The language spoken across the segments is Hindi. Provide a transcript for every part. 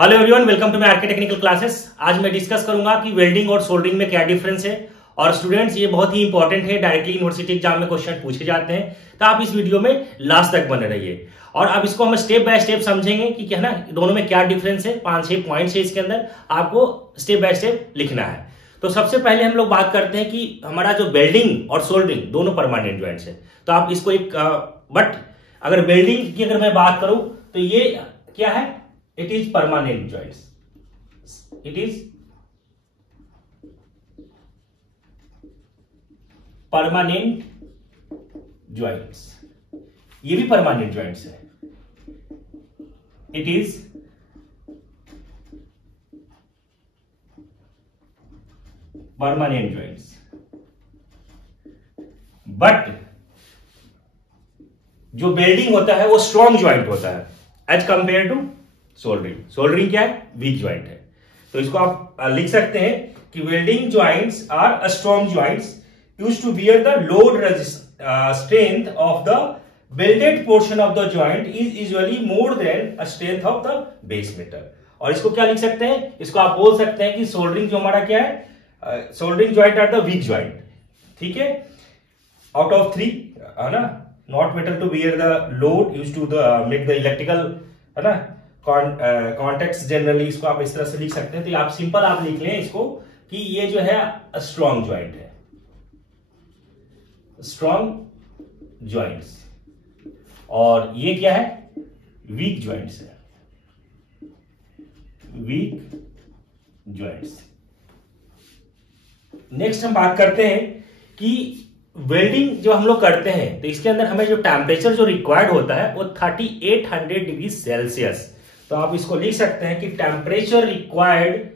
Hello everyone, welcome to my RK technical classes. आज मैं डिस्कस करूंगा कि वेल्डिंग और सोल्डरिंग में क्या डिफरेंस है। और स्टूडेंट्स, ये बहुत ही इंपॉर्टेंट है, डायरेक्टली यूनिवर्सिटी एग्जाम में क्वेश्चन पूछे जाते हैं, तो आप इस वीडियो में लास्ट तक बने रहिए। और अब इसको हम स्टेप बाय स्टेप समझेंगे कि क्या ना दोनों में क्या डिफरेंस है। 5-6 पॉइंट्स है, इसके अंदर आपको स्टेप बाय स्टेप लिखना है। तो सबसे पहले हम लोग बात करते हैं कि हमारा जो वेल्डिंग और सोल्डरिंग दोनों परमानेंट ज्वाइंट्स है। तो आप इसको एक बट अगर वेल्डिंग की अगर मैं बात करूं तो ये क्या है, it is permanent joints. It is permanent joints, ये भी परमानेंट ज्वाइंट्स है। It is permanent joints, but जो वेल्डिंग होता है वो स्ट्रॉन्ग ज्वाइंट होता है as compare to soldering. Soldering क्या है, वीक ज्वाइंट है। तो इसको आप लिख सकते हैं कि welding joints are strong joints used to bear the load strength of the welded portion of the joint is usually more than strength of the base metal. और इसको क्या लिख सकते हैं, इसको आप बोल सकते हैं कि सोल्डरिंग जो हमारा क्या है, soldering joint are the weak joint. ठीक है, आउट ऑफ 3 है ना, not metal to bear the load used to the make the electrical है ना कॉन्टेक्ट्स जनरली। इसको आप इस तरह से लिख सकते हैं। तो आप सिंपल आप लिख लें इसको कि ये जो है स्ट्रॉन्ग ज्वाइंट है, स्ट्रॉन्ग ज्वाइंट्स, और ये क्या है, वीक ज्वाइंट्स है, वीक ज्वाइंट्स। नेक्स्ट हम बात करते हैं कि वेल्डिंग जो हम लोग करते हैं तो इसके अंदर हमें जो टेम्परेचर जो रिक्वायर्ड होता है वो 3800 डिग्री सेल्सियस। तो आप इसको लिख सकते हैं कि temperature required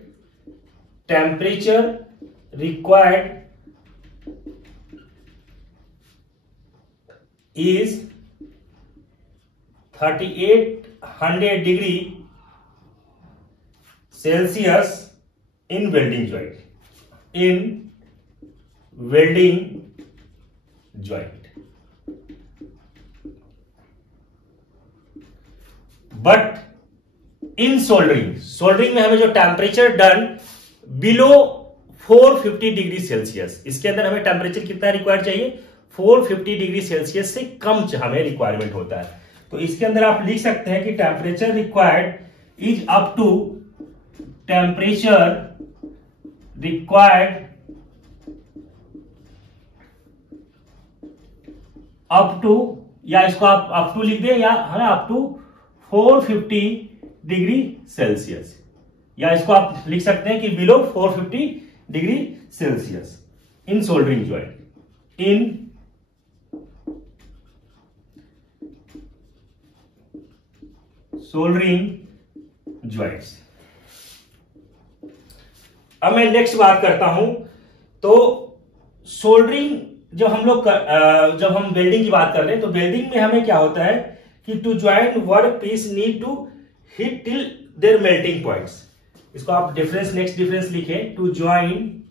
is 3800 degree Celsius in welding joint, but in soldering में हमें जो temperature done below 450 degree Celsius, इसके अंदर हमें टेम्परेचर कितना रिक्वायर्ड चाहिए, 450 डिग्री सेल्सियस से कम हमें रिक्वायरमेंट होता है। तो इसके अंदर आप लिख सकते हैं कि temperature required is up to temperature required up to, या इसको आप अप टू लिख दें, या है ना अप टू 450 डिग्री सेल्सियस, या इसको आप लिख सकते हैं कि below 450 degree Celsius in soldering joint, in soldering joints. अब मैं नेक्स्ट बात करता हूं। तो सोल्डरिंग जब हम वेल्डिंग की बात कर रहे हैं तो वेल्डिंग में हमें क्या होता है कि to join work piece need to hit till their melting points. इसको आप नेक्स्ट डिफरेंस लिखें, to join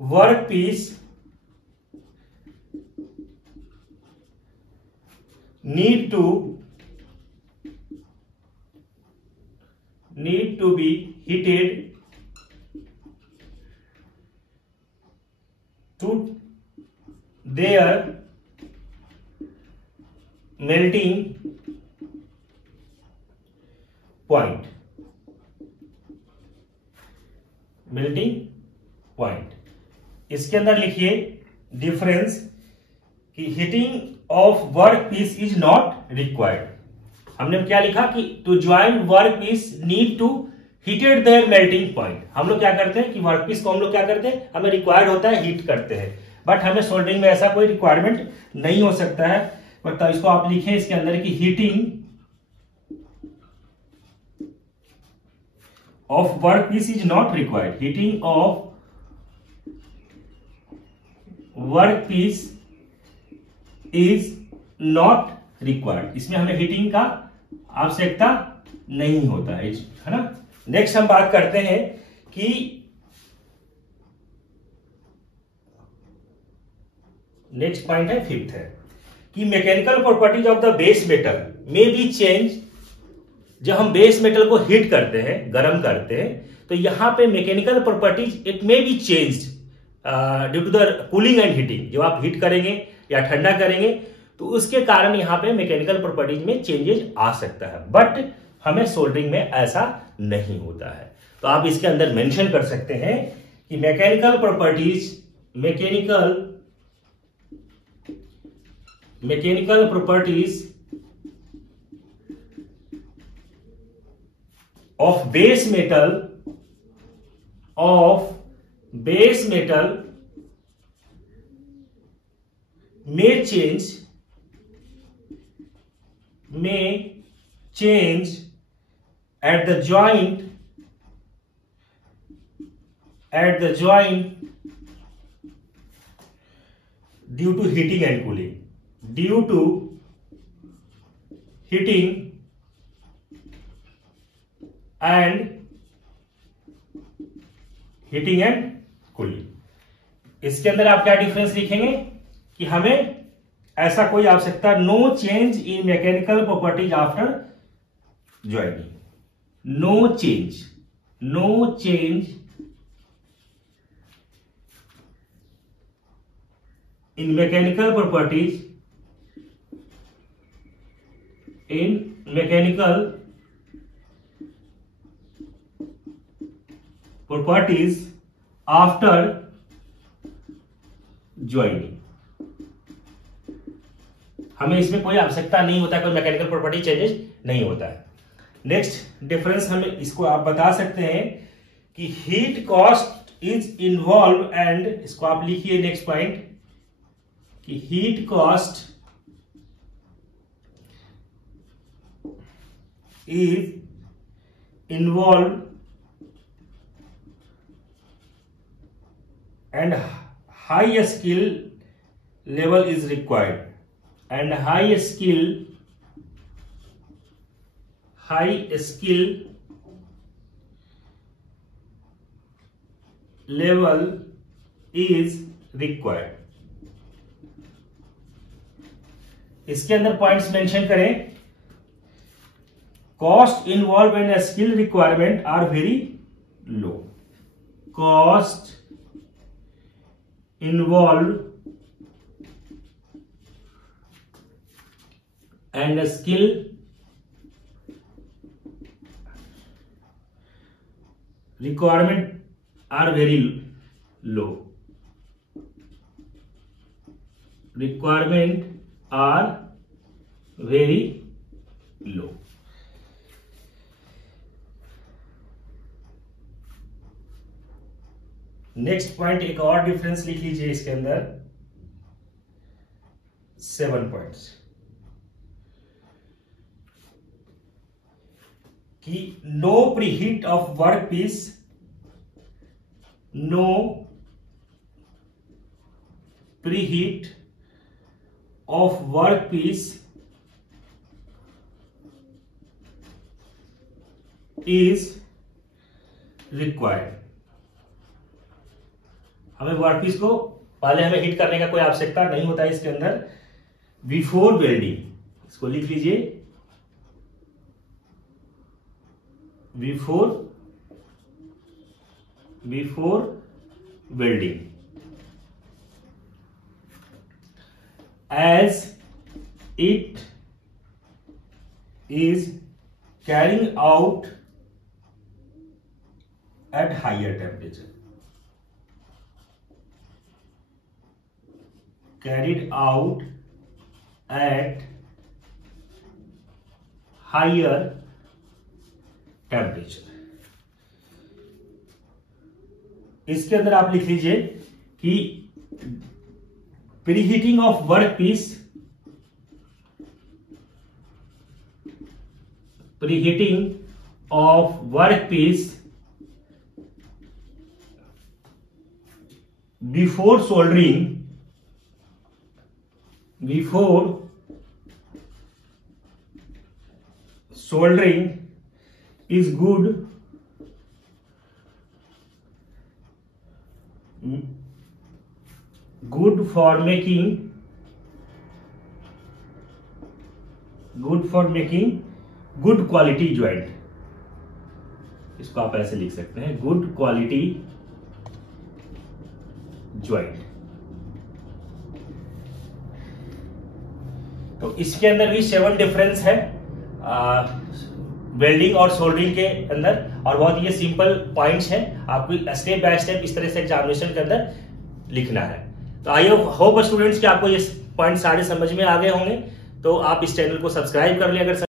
work piece need to be heated to their melting point, इसके अंदर लिखिए डिफरेंस कि heating of work piece is not required. हमने क्या लिखा कि to join work piece need to heated their melting point. हम लोग क्या करते हैं कि वर्क पीस को हम लोग क्या करते हैं, हमें रिक्वायर्ड होता है हीट करते हैं, बट हमें सोल्डरिंग में ऐसा कोई रिक्वायरमेंट नहीं हो सकता है। बट इसको आप लिखें इसके अंदर कि heating of work piece is not required, heating of work piece is not required, इसमें हमें हीटिंग का आवश्यकता नहीं होता है ना। नेक्स्ट हम बात करते हैं कि नेक्स्ट पॉइंट है, 5th है कि mechanical properties of the base metal may be change जब हम बेस मेटल को हीट करते हैं, गर्म करते हैं, तो यहां पे mechanical properties it may be changed due to the cooling and heating. जब आप हीट करेंगे या ठंडा करेंगे तो उसके कारण यहां पे मैकेनिकल प्रॉपर्टीज में चेंजेस आ सकता है, बट हमें सोल्डरिंग में ऐसा नहीं होता है। तो आप इसके अंदर मेंशन कर सकते हैं कि mechanical properties of base metal may change at the joint due to heating and cooling, heating and cooling. इसके अंदर आप क्या डिफरेंस लिखेंगे कि हमें ऐसा कोई आवश्यकता, no change in mechanical properties after joining, no change in mechanical properties after joining. हमें इसमें कोई आवश्यकता नहीं होता है, कोई मैकेनिकल प्रॉपर्टी चेंजेस नहीं होता है। नेक्स्ट डिफरेंस हमें इसको आप बता सकते हैं कि heat cost is involve, and इसको आप लिखिए नेक्स्ट पॉइंट कि heat cost is involve and high skill level is required, and high skill level is required। इसके अंदर पॉइंट्स मेंशन करें, cost involve and skill requirement are very low, कॉस्ट involved and skill requirement are very low, next point एक और डिफरेंस लिख लीजिए इसके अंदर, 7 पॉइंट्स कि no preheat of work piece, no preheat of work piece is required. हमें वर्कपीस को पहले हमें हीट करने का कोई आवश्यकता नहीं होता है इसके अंदर। बिफोर वेल्डिंग, इसको लिख लीजिए, before welding, as it is carrying out at higher temperature, carried out at higher temperature। इसके अंदर आप लिख लीजिए कि preheating of workpiece, before soldering is good for making good quality joint, इसको आप ऐसे लिख सकते हैं, गुड क्वालिटी ज्वाइंट। तो इसके अंदर भी 7 डिफरेंस है वेल्डिंग और सोल्डरिंग के अंदर, और बहुत ये सिंपल पॉइंट्स हैं, आपको स्टेप बाय स्टेप इस तरह से एग्जामिनेशन के अंदर लिखना है। तो आई होप स्टूडेंट्स कि आपको ये पॉइंट सारे समझ में आ गए होंगे। तो आप इस चैनल को सब्सक्राइब कर ले अगर